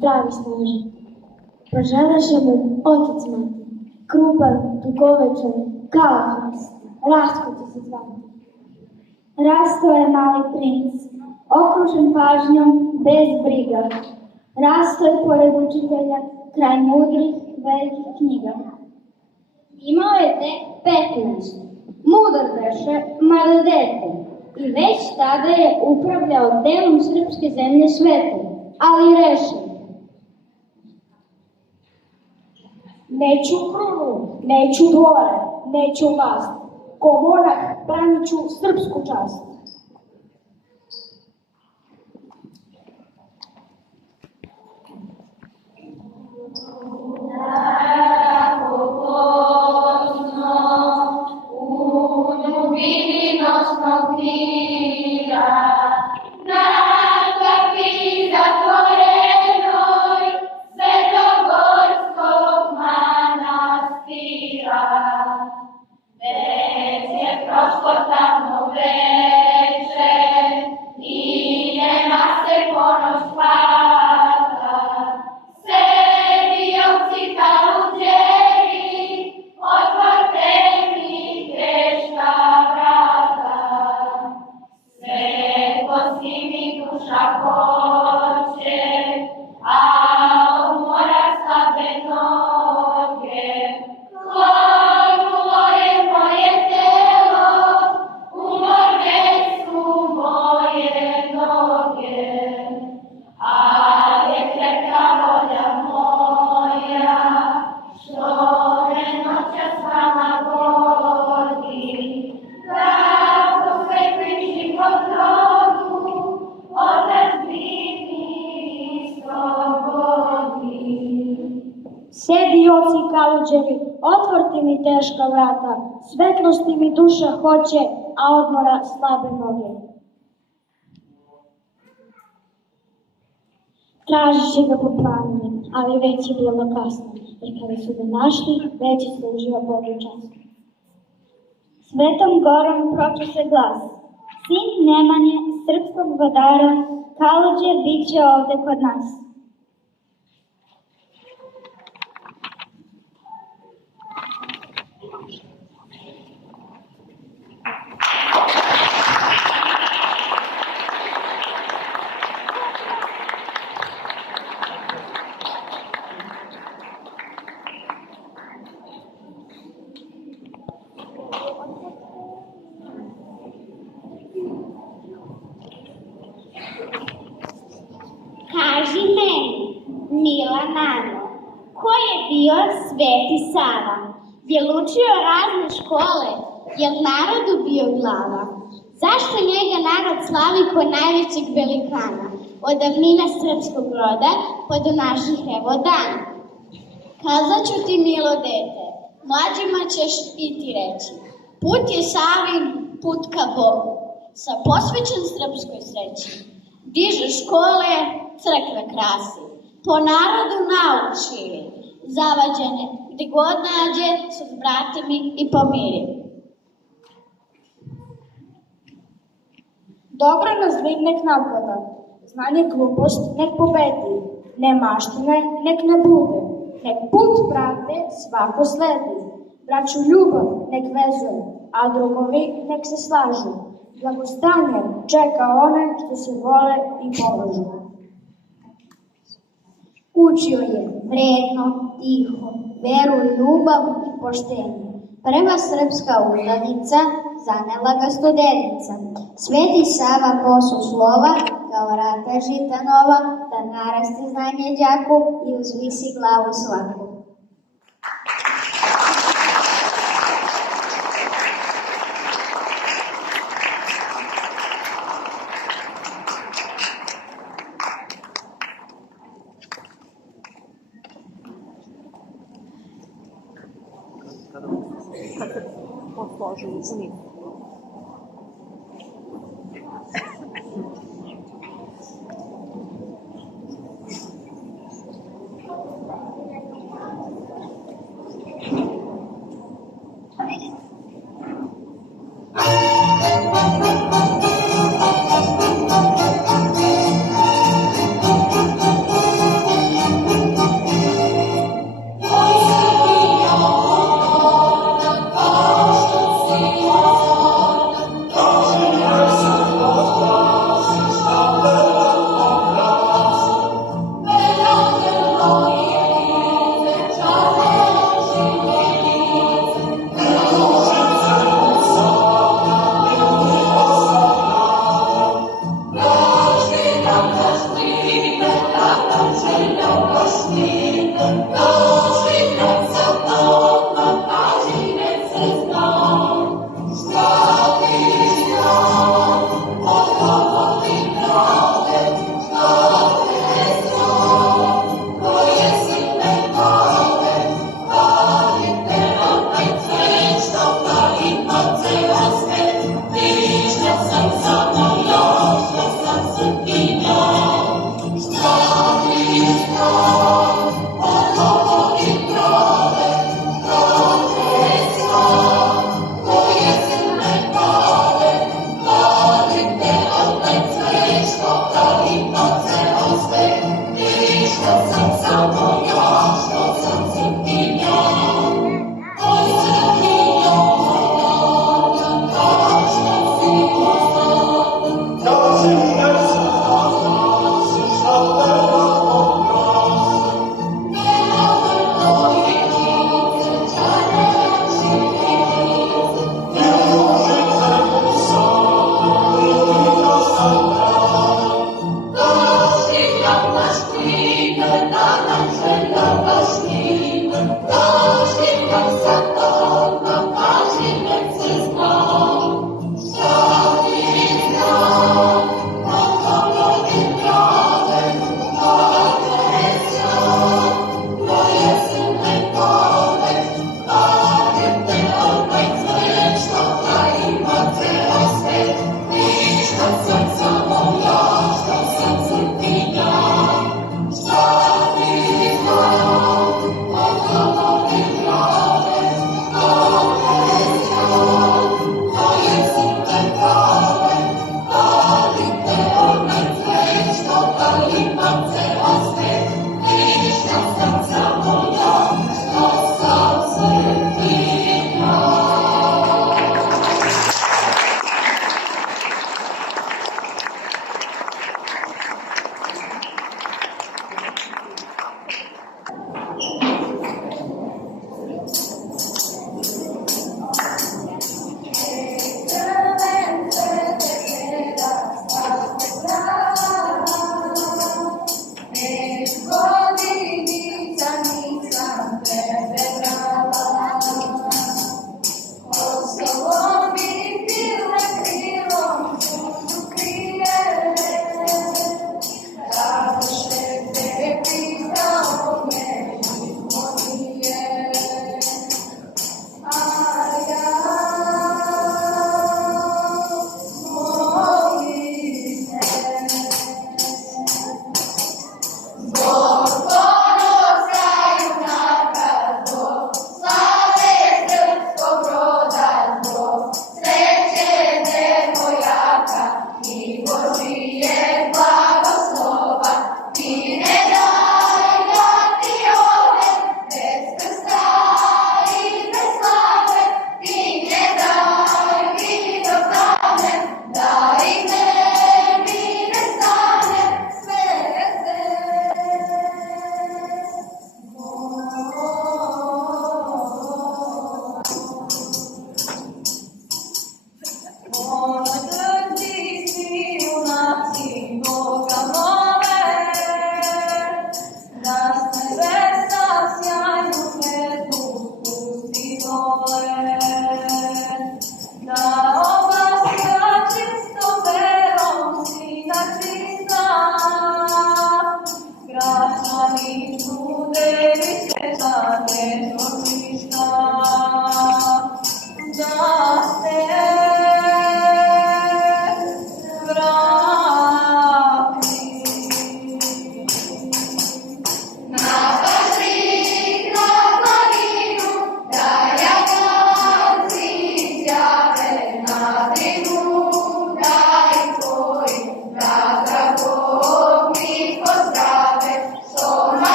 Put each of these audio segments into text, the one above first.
Pravi snaži. Poželeše mu otac mati, krupan, dugovečan, kalahrast, Rastko će se zvati. Rastao je mali princ, okružen pažnjom, bez briga. Rastao je pored učitelja, kraj mudrih, velikih knjiga. Imao je tek 15, mudar beše, mada dete, i već tada je upravljao delom srpske zemlje svete, ali rešen. Neću krunu, neću dvore, neću vlast. Ko monah branit ću srpsku čast. Sedi oci kaluđeri, otvorti mi teška vrata, svetlosti mi duša hoće, a odmora slabe noge. Tražiše ga po planini, ali već je bilo kasno, jer kada su ga našli, već je služio Bogu čast. Svetom gorom proče se glas, sin Nemanje, srpskog vladara, Kaluđe bit će ovde kod nas. Kaži meni, mila Nano, ko je bio Sveti Sava? Je učio razne škole? Je narodu bio glava? Zašto njega narod slavi ko najvećeg velikana? Od davnina srpskog roda pa do naših evo dana. Kazaću ti, milo dete, mlađima ćeš i ti reći. Put je Savin, put ka Bogu, sa posvećen srpskoj sreći. Diže škole, crkve krasi, po narodu nauči, zavađene, gde god nađe, sa bratimi i pomiri. Dobro na zlim nek napada, znanje glupost nek pobedi, nemaštine nek ne bude, nek put pravde svako sledi, braću ljubav nek vezuje, a drugovi nek se slažu, blagostanje čeka one što se vole i polažu. Učio je vredno, tiho, veru, ljubav i poštenje. Prva srpska uzdanica zanela ga studenica. Sveti Sava posu slova, kao rata žita nova, da narasti znanje đaku i uzvisi glavu svaku. Posložili znik.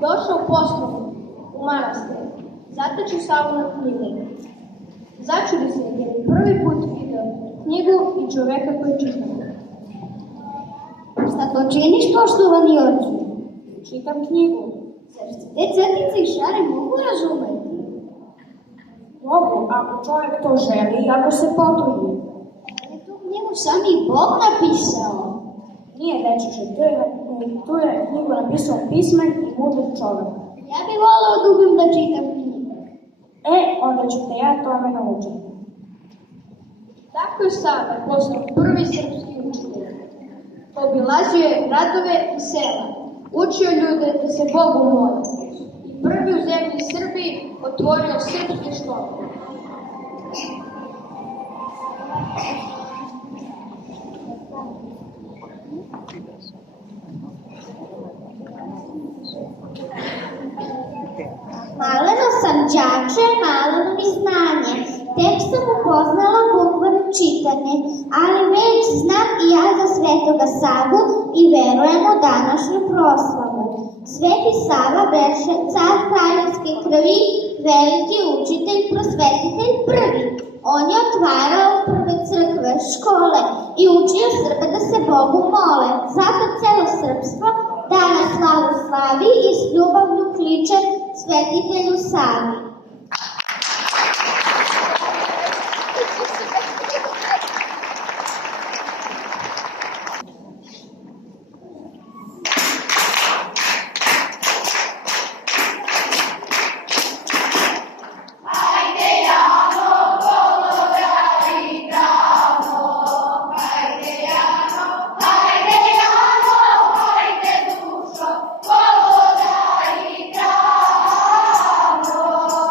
Došao poslom u manastir, zateče Savu na knjigu. Začudi se jer je prvi put vidio knjigu i čoveka koji čita. Šta to činiš, poštovani oče? Čitam knjigu. Zar se te crtice i šare mogu razumeti? Mogu, ako čovjek to želi i ako se potrudi. Ali tu knjigu sam i Bog napisao. Nije, dečeže, tu je knjigu napisao pismen i mudar čovjek. Ja bih voleo da umem da čitam knjigu. Onda ću te ja tome naučiti. Tako je Sava postao prvi srpski učitelj. Obilazio je gradove i sela, učio ljude da se Bogu mole i prvi u zemlji Srbiji otvorio srpske škole. Maleno sam đače, maleno mi znanje, tek sam upoznala bukveno čitanje, ali već znam i ja za Svetoga Savu i verujem u današnju proslavu. Sveti Sava beše car kraljevske krvi, veliki učitelj, prosvetitelj prvi. On je otvarao prve crkve, škole i učio Srbe da se Bogu mole. Zato celo srpstvo danas slavu slavi i s ljubavlju kliče svetitelju Savi. Oh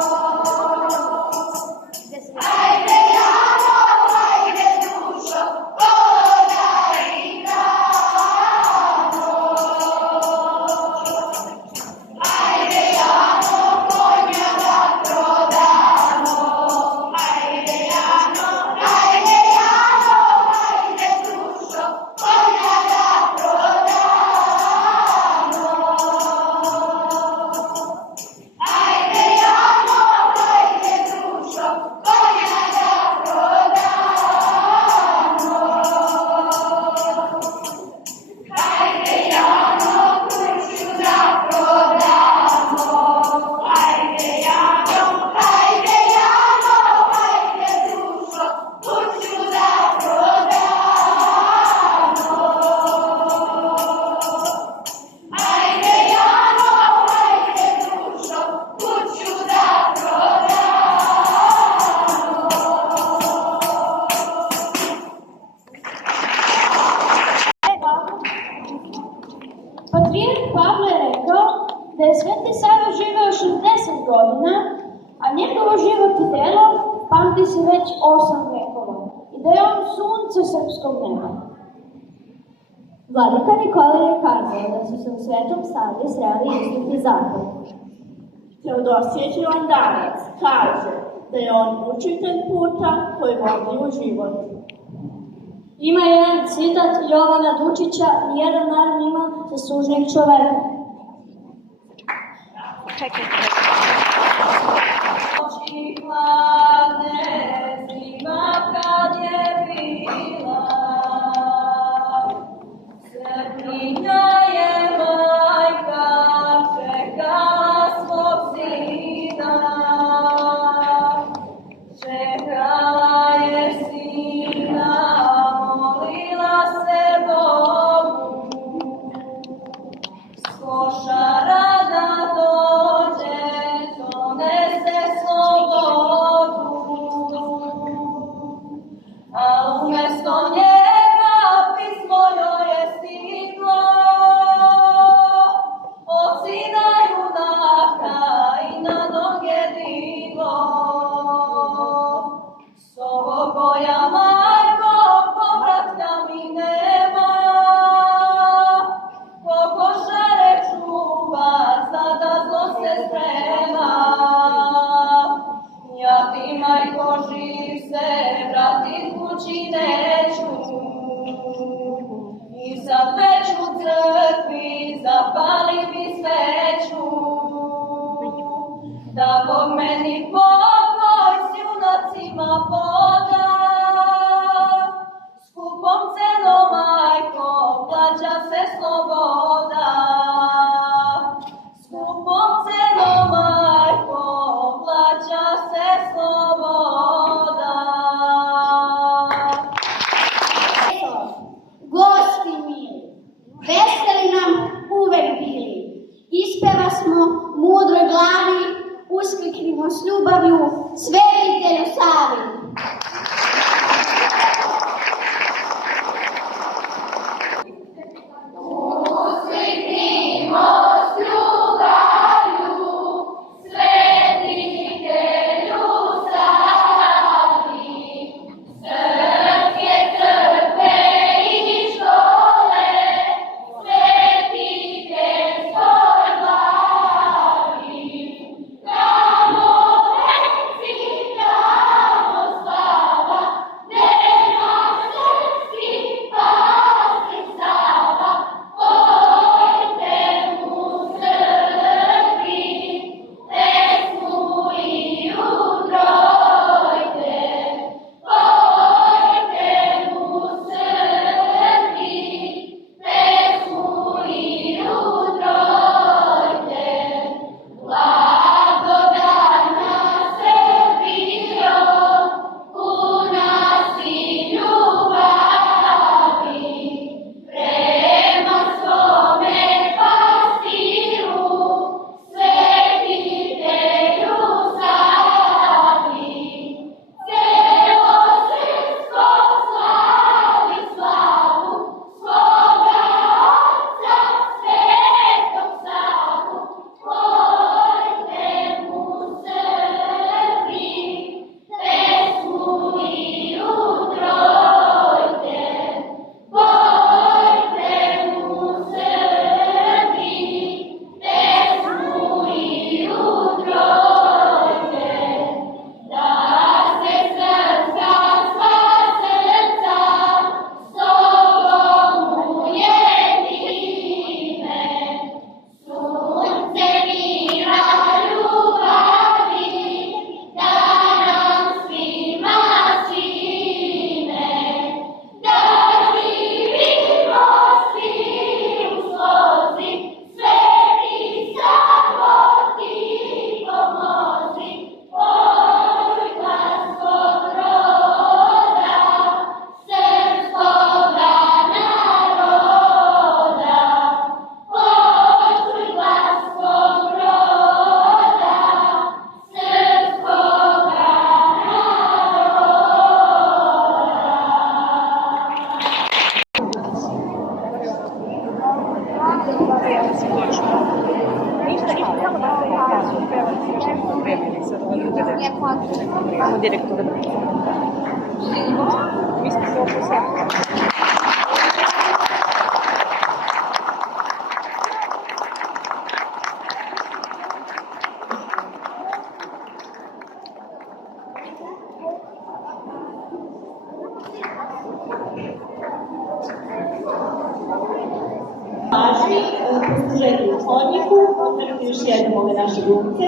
Patrijarh Pavle je rekao da je Sveti Sava živeo 60 godina, a njegovo život i delo pamti se već 8 vekova i da je on sunce srpskog neba. Vladika Nikola je kazao da su se u Svetom Savi sreli isti zakon. Teodosije Hilandarac kaže da je on učitelj puta koji vodi u život. Ima jedan citat Jovana Dučića: nijedan narod ima zaslužnijeg čoveka. Oči hladne, zima kad je bila, Srebrnja je majka, čekala svog sina. Čekala je sina, molila se Bogu, skošara da dođe, donese slobodu. A umjesto njega pismo joj je stiglo od sina junaka i na noge diglo. Sovo koja majko povratka mi nema, ko košare čuva, sada zlo se sprema. Ja ti majko živ se vratit kući neću, i sad već u crkvi zapali bi sveću, da Bog meni pokoj s junacima poda. Skupom cenom majko plaća se sloboda, skupom cenom majko plaća se sloboda. Gosti mili, veseli nam uvek bili, ispeva smo mudroj glavi, uskliknimo s ljubavlju Svetitelju Savi. Vamos, Imamo direktore. Mi smo se opisali. Pažnji, posluženi u hodniku, otvorite još jednom ove naše glumce.